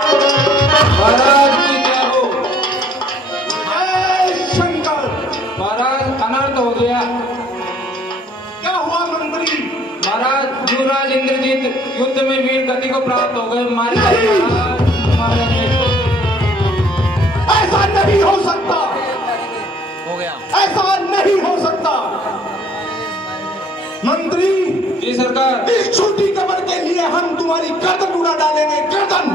महाराज की जय हो। जय शंकर। महाराज अनर्थ हो गया। क्या हुआ मंत्री? महाराज युवराज इंद्रजीत युद्ध में वीर गति को प्राप्त हो गए, मारे गए महाराज। ऐसा नहीं हो सकता, हो गया। ऐसा नहीं हो सकता मंत्री। जी सरकार। इस छोटी कबर के लिए हम तुम्हारी गर्दन उड़ा डालेंगे, गर्दन।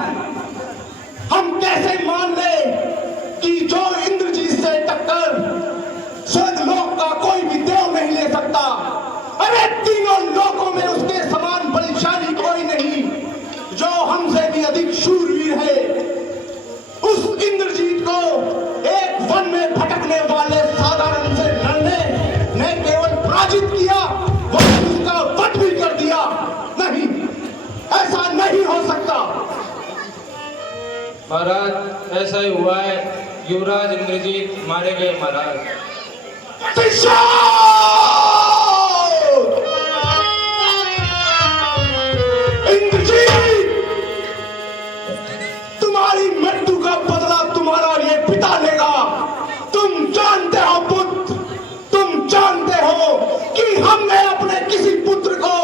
हम कैसे मान ले कि जो इंद्रजीत से टक्कर स्वर्गलोक का कोई भी देव नहीं ले सकता। अरे तीनों लोकों में उसके समान बलशाली कोई नहीं, जो हमसे भी अधिक शूरवीर है। उस इंद्रजीत को एक वन में भटकने वाले साधारण से लड़ने ने केवल पराजित किया, वह उसका वध भी कर दिया। नहीं, ऐसा नहीं हो सकता। महाराज ऐसा ही हुआ है, युवराज इंद्रजीत मारे गए महाराज। इंद्रजीत, तुम्हारी मृत्यु का बदला तुम्हारा ये पिता लेगा। तुम जानते हो पुत्र, तुम जानते हो कि हमने अपने किसी पुत्र को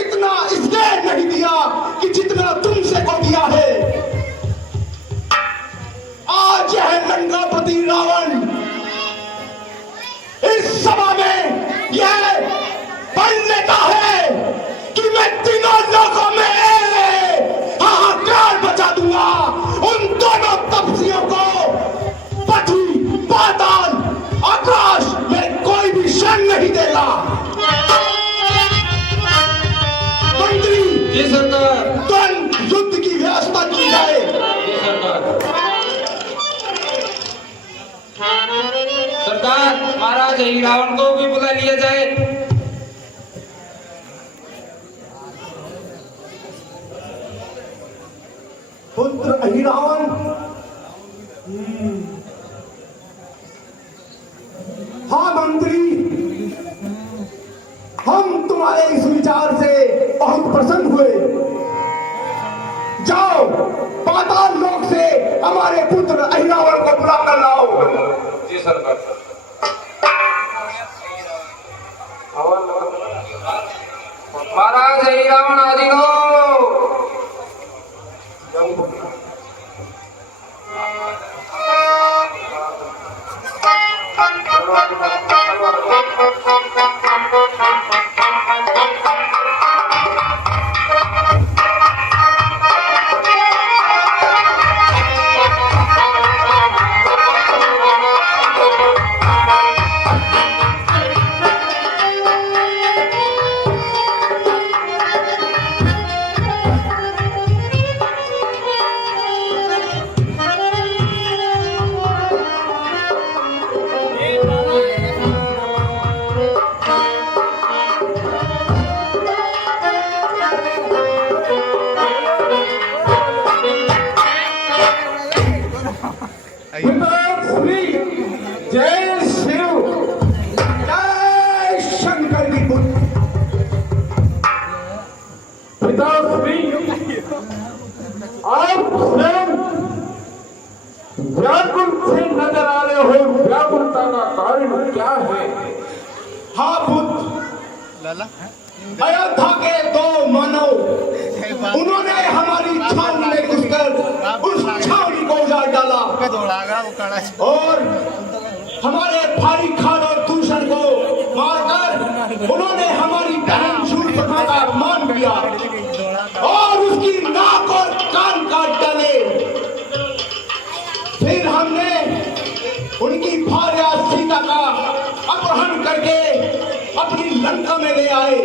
इतना स्नेह नहीं दिया कि जितना तुमसे को दिया है। आज यह लंकापति रावण इस सभा में यह पढ़ लेता है कि मैं तीनों लोगों में हाहाकार बचा दूंगा। उन दोनों तपस्वियों को पृथ्वी, पाताल, आकाश में कोई भी शरण नहीं देगा। मंत्री जी सरकार। तुरंत युद्ध की व्यवस्था की जाए। जी सरकार। सरकार, महाराज यही रावण को भी बुला लिया जाए। पुत्र अहिरावण, हाँ मंत्री, हम तुम्हारे इस विचार से बहुत प्रसन्न हुए। जाओ, पाताल लोक से हमारे पुत्र अहिरावण को बुला कर लाओ। जी सरकार। महाराज यही रावण आदि हो। जय शिव, जय शंकर की पुत्र। पिताश्री, आप स्वयं व्याकुल से नजर आ रहे हो। व्याकुलता का कारण क्या है? हाँ पुत्र, अयोध्या के दो मानव, उन्होंने हमारी छावनी में घुसकर उस छावनी को उजाड़ डाला और हमारे भाई खान और दूषण को मारकर उन्होंने हमारी बहन शूर्पणखा का अपमान किया और उसकी नाक और कान काट डाले। फिर हमने उनकी भार्या सीता का अपहरण करके अपनी लंका में ले आए।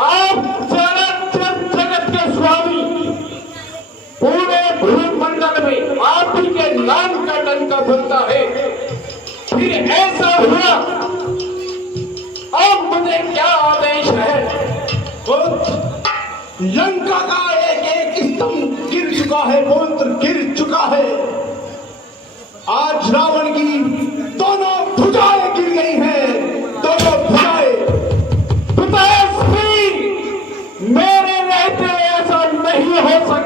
आप जगत के स्वामी, पूरे भूमंडल में आप ही के नाम का डंका बनता है। फिर ऐसा हुआ, अब मुझे क्या आदेश है? लंका का एक एक स्तंभ गिर चुका है पुत्र, गिर चुका है। आज रावण की दोनों भुजाएं गिर गई हैं, दोनों भुजाएं। पिताश्री, मेरे रहते ऐसा नहीं हो सकता।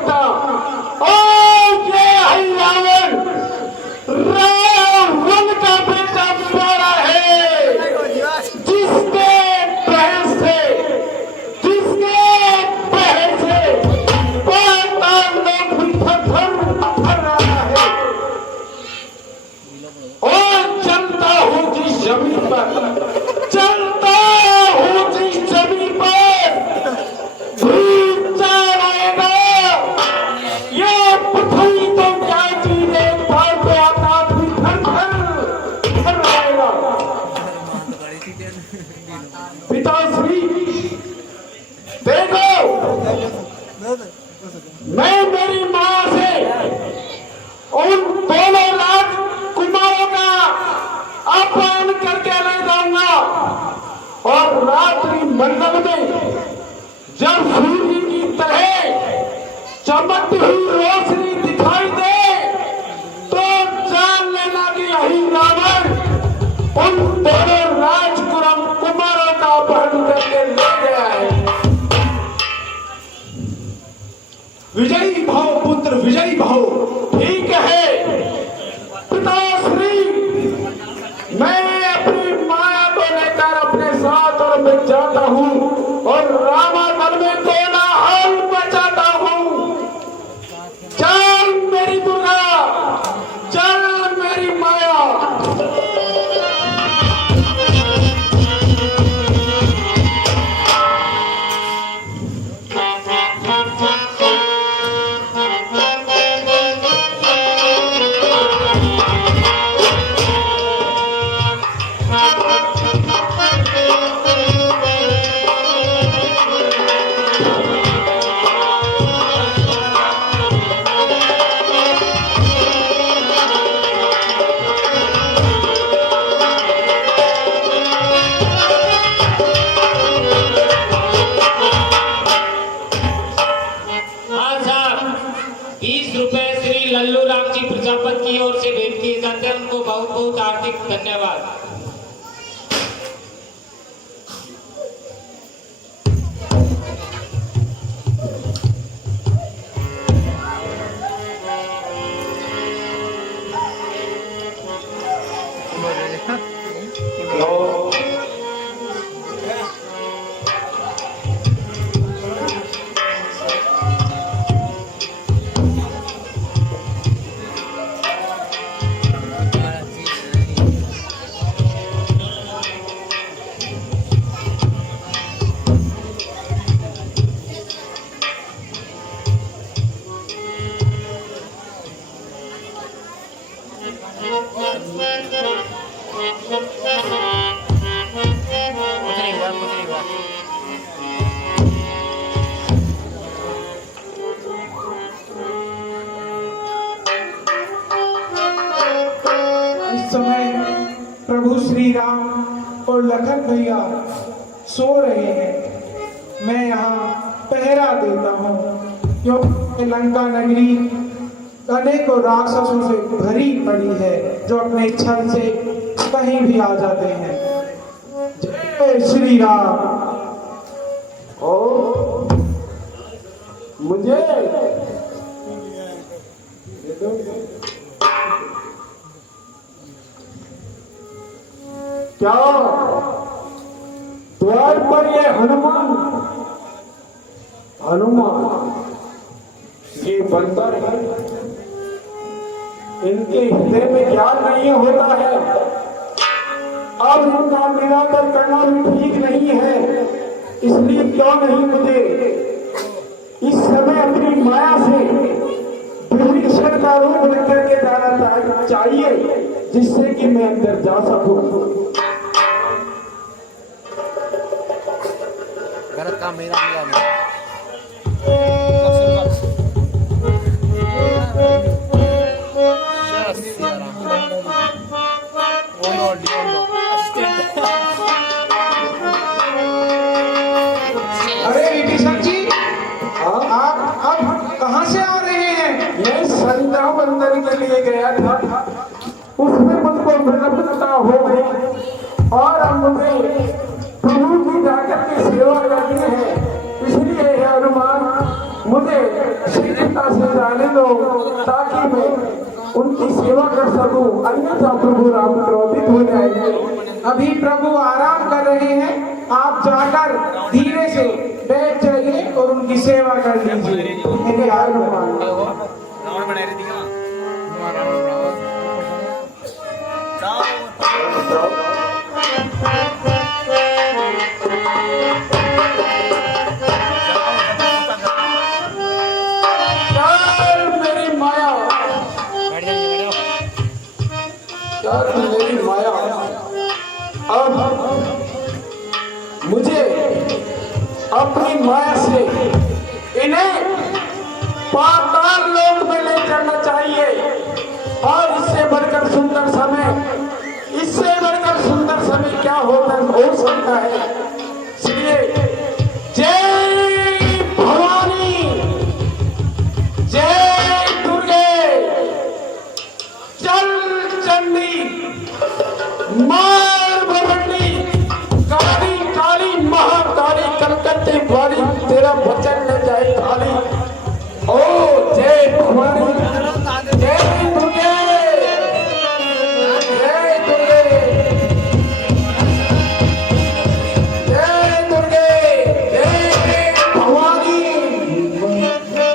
मैं मेरी मां से उन दोनों राजकुमारों का अपहरण करके ले जाऊंगा और रात्रि मंडल में जब सूर्य की तरह चमकती हुई रोशनी दिखाई दे तो जान लेना कि यही रावण उन दोनों राजकुमारों का अपहरण करके ले गया है। विजयी भाव पुत्र, विजयी भाव। ठीक है पिताश्री, मैं अपनी माया को लेकर अपने साथ और मैं जाता हूँ और रामादल में कोलाहल मचाता हूँ। चल मेरी दुर्गा, चल मेरी माया। हाँ साहब, 20 रुपए श्री लल्लू राम जी प्रजापति की ओर से भेंट किए जाते हैं। उनको बहुत बहुत हार्दिक धन्यवाद। कुछ नहीं हुआ, कुछ नहीं हुआ। इस समय प्रभु श्री राम और लखन भैया सो रहे हैं। मैं यहाँ पहरा देता हूँ क्योंकि लंका नगरी अनेकों राक्षसों से भरी पड़ी है जो अपने छल से कहीं भी आ जाते हैं। जय श्री राम। ओ मुझे क्या द्वार पर ये हनुमान ये बंदर है, इनके हृदय में ज्ञान नहीं होता है। अब इनका निरादर करना भी ठीक नहीं है, इसलिए क्यों नहीं मुझे इस समय अपनी माया से विभीषण का रूप लेकर के जाना चाहिए जिससे कि मैं अंदर जा सकूं। गलत काम मेरा किया नहीं। अरे विभीषण जी, आप अब कहाँ से आ रहे हैं? मैं संध्या बंदन के लिए गया था, उसमें मुझको विलंबता हो गई और अब मुझे प्रभु की जाकर के सेवा करनी है। इसलिए हे हनुमान मुझे शीघ्रता से जाने दो ताकि मैं उनकी सेवा कर सकूं, अन्यथा प्रभु राम क्रोधित हो जाएंगे। अभी प्रभु आराम कर रहे हैं, आप जाकर धीरे से बैठ जाइए और उनकी सेवा कर लीजिए। हे हनुमान। रावण बना रही थी क्या? चल मेरी माया, बैठ जाइए, चल मेरी माया। अब मुझे अपनी माया से इन्हें पाताल लोक में ले जाना चाहिए। और इससे बढ़कर सुंदर समय क्या हो सकता है। इसलिए जय भवानी, जय दुर्गे, चल चंडी, मार भवंडी, काली काली महाकाली कलकत्ते वाली, तेरा वचन न जाए खाली। ओ जय भवानी, जय दुर्गे, जय दुर्गे, जय दुर्गे, जय भवानी, जय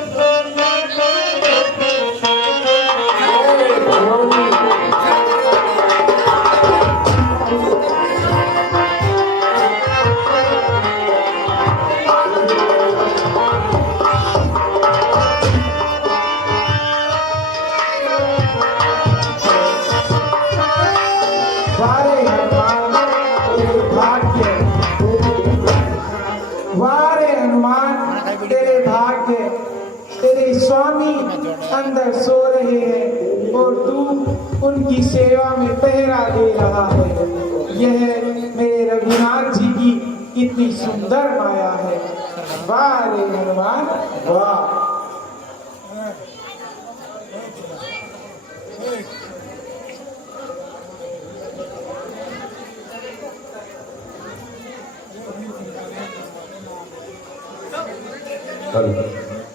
भवानी। वारे हनुमान तेरे भाग्य, वारे हनुमान तेरे भाग्य, तेरे स्वामी अंदर सो रहे हैं और तू उनकी सेवा में पहरा दे रहा है। यह मेरे रघुनाथ जी की कितनी सुंदर माया है। वारे हनुमान वाह।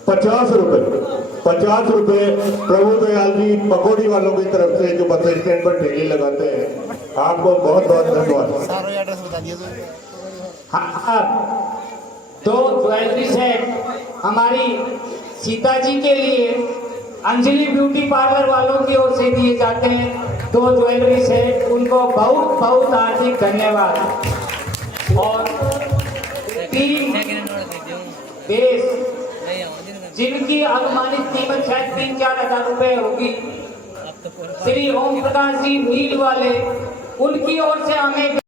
पचास रुपए प्रभु दयाल जी पकौड़ी वालों की तरफ से जो बस स्टैंड पर ठेले लगाते हैं, आपको बहुत बहुत धन्यवाद। सारा एड्रेस बता दिया तो। हाँ, दो ज्वेलरी सेट हमारी सीता जी के लिए अंजलि ब्यूटी पार्लर वालों की ओर से दिए जाते हैं। दो ज्वेलरी सेट, उनको बहुत बहुत हार्दिक धन्यवाद। और 3 बेस जिनकी अनुमानित कीमत शायद 3-4 हजार रुपए होगी, श्री ओम प्रकाश जी नील वाले, उनकी ओर से हमें